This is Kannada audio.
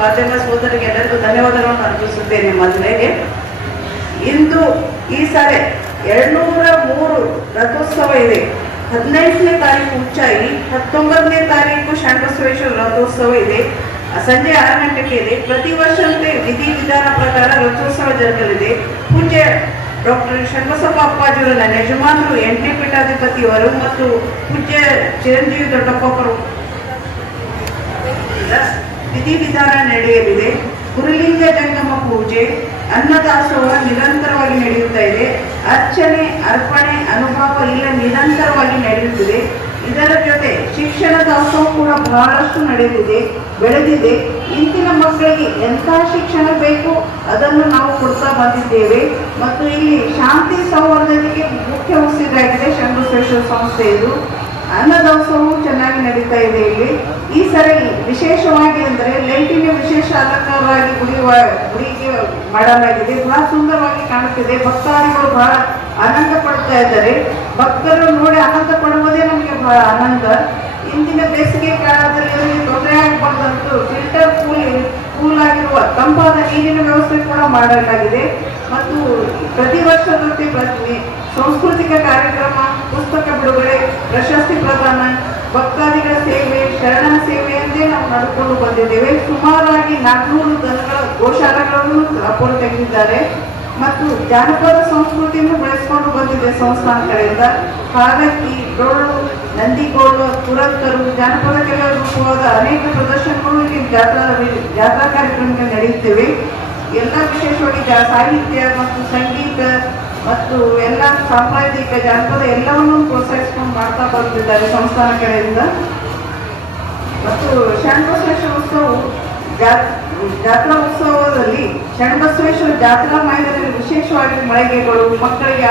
ಮಾಧ್ಯಮ ಸೋದರಿಗೆ ಎಲ್ಲರಿಗೂ ಧನ್ಯವಾದಗಳನ್ನು ಅರ್ಪಿಸುತ್ತೇನೆ ಮದುವೆಗೆ ಇಂದು ಈ ಸಾರಿ ಎರಡ್ನೂರ ಮೂರು ರಥೋತ್ಸವ ಇದೆ. ಹದಿನೈದನೇ ತಾರೀಕು ಉಚ್ಚಾಯಿ ಹತ್ತೊಂಬತ್ತನೇ ತಾರೀಕು ಶಾಂತಸ್ವೇಶ್ವರ ರಥೋತ್ಸವ ಇದೆ. ಸಂಜೆ ಆರು ಗಂಟೆಗೆ ಇದೆ. ಪ್ರತಿ ವರ್ಷದಂತೆ ವಿಧಿ ವಿಧಾನ ಪ್ರಕಾರ ರಥೋತ್ಸವ ಜರುಗಲಿದೆ. ಪೂಜೆ ಡಾಕ್ಟರ್ ಶಂಕಸಪ್ಪ ಅಪ್ಪಾಜಿಯವರ ಯಜಮಾನರು, ಎಂಟನೇ ಪೀಠಾಧಿಪತಿಯವರು ಮತ್ತು ಪೂಜ್ಯ ಚಿರಂಜೀವಿ ದೊಡ್ಡಪ್ಪವರು ವಿಧಿವಿಧಾನ ನಡೆಯಲಿದೆ. ಗುರುಲಿಂಗ ಜಂಗಮ ಪೂಜೆ, ಅನ್ನದಾಸೋಹ ನಿರಂತರವಾಗಿ ನಡೆಯುತ್ತಾ ಇದೆ. ಅರ್ಚನೆ, ಅರ್ಪಣೆ, ಅನುಭವ ಇಲ್ಲ ನಿರಂತರವಾಗಿ ನಡೆಯುತ್ತಿದೆ. ಇದರ ಜೊತೆ ಶಿಕ್ಷಣ ದಾಸೋಹ ಕೂಡ ಬಹಳಷ್ಟು ನಡೆದಿದೆ, ಬೆಳೆದಿದೆ. ಇಂದಿನ ಮಕ್ಕಳಿಗೆ ಎಂಥ ಶಿಕ್ಷಣ ಬೇಕು? ಅದನ್ನು ನಾವು ಕೊಡ್ತಾ ಬಂದಿದ್ದೇವೆ. ಮತ್ತು ಇಲ್ಲಿ ಶಾಂತಿ ಸೌಹಾರ್ದತೆಗೆ ಮುಖ್ಯ ಉಸಿರಾಗಿದೆ ಶಂಭುಶ್ರೇಷ್ಠ ಸಂಸ್ಥೆ ಇದು ಅನ್ನದಾಸೋಹವು ಚೆನ್ನಾಗಿ ನಡೀತಾ ಇದೆ ಇಲ್ಲಿ. ಈ ಸರಿ ವಿಶೇಷವಾಗಿ ಅಂದರೆ ಲೈಟಿನ ವಿಶೇಷ ಅಲಂಕಾರವಾಗಿ ಗುಡಿಯುವ, ಗುಡಿಗೆ ಮಾಡಲಾಗಿದೆ. ಬಹಳ ಸುಂದರವಾಗಿ ಕಾಣುತ್ತಿದೆ. ಭಕ್ತಾದಿಗಳು ಬಹಳ ಆನಂದ ಪಡ್ತಾ ಇದ್ದಾರೆ. ಭಕ್ತರು ನೋಡಿ ಆನಂದ ಪಡುವುದೇ ನಮಗೆ ಬಹಳ ಆನಂದ. ಇಂದಿನ ಬೇಸಿಗೆ ಕಾಲದಲ್ಲಿ ತೊಂದರೆ ಆಗಬಾರ್ದಂತೂ ಫಿಲ್ಟರ್ ಕೂಲ್ ಕೂಲ್ ಆಗಿರುವ ತಂಪಾದ ನೀರಿನ ವ್ಯವಸ್ಥೆ ಕೂಡ ಮಾಡಲಾಗಿದೆ. ಮತ್ತು ಪ್ರತಿ ವರ್ಷದಂತೆ ಸಾಂಸ್ಕೃತಿಕ ಕಾರ್ಯಕ್ರಮ, ಪುಸ್ತಕ ಬಿಡುಗಡೆ ಪ್ರದಾನ ಭಕ್ತಾದಿಗಳ ಸೇವೆ ಶರಣ ಸೇವೆ ಅಂತೇ ನಾವು ನಡ್ಕೊಂಡು ಬಂದಿದ್ದೇವೆ. ಸುಮಾರಾಗಿ ನಾಲ್ಕುನೂರು ದನಗಳ ಗೋಶಾಲೆಗಳನ್ನು ಅಪ್ಪರು ತೆಗೆದಿದ್ದಾರೆ. ಮತ್ತು ಜಾನಪದ ಸಂಸ್ಕೃತಿಯನ್ನು ಬೆಳೆಸ್ಕೊಂಡು ಬಂದಿದೆ ಸಂಸ್ಥಾನ ಕಡೆಯಿಂದ. ಹಾಗಾಗಿ ಡೊಳ್ಳು ನಂದಿಗೋಳು ತುರಂತರು ಜಾನಪದ ಕಲೆಯ ರೂಪವಾದ ಅನೇಕ ಪ್ರದರ್ಶನಗಳು ಇಲ್ಲಿ ಜಾತ್ರಾ ಜಾತ್ರಾ ಕಾರ್ಯಕ್ರಮಗಳು ನಡೆಯುತ್ತವೆ. ಎಲ್ಲ ವಿಶೇಷವಾಗಿ ಸಾಹಿತ್ಯ ಮತ್ತು ಸಂಗೀತ ಮತ್ತು ಎಲ್ಲ ಸಾಂಪ್ರದಾಯಿಕ ಜಾನಪದ ಎಲ್ಲವನ್ನೂ ಪ್ರೋತ್ಸಾಹಿಸಿಕೊಂಡು ಬರ್ತಿದ್ದಾರೆ ಸಂಸ್ಥಾನ ಕಡೆಯಿಂದ ಮತ್ತು ಶರಣಬಸವೇಶ್ವರ ಉತ್ಸವವು ಜಾತ್ರಾ ಉತ್ಸವದಲ್ಲಿ ಶರಣಬಸವೇಶ್ವರ ಜಾತ್ರಾ ಮೈದಾನದಲ್ಲಿ ವಿಶೇಷವಾಗಿ ಮಳಿಗೆಗಳು ಮಕ್ಕಳಿಗೆ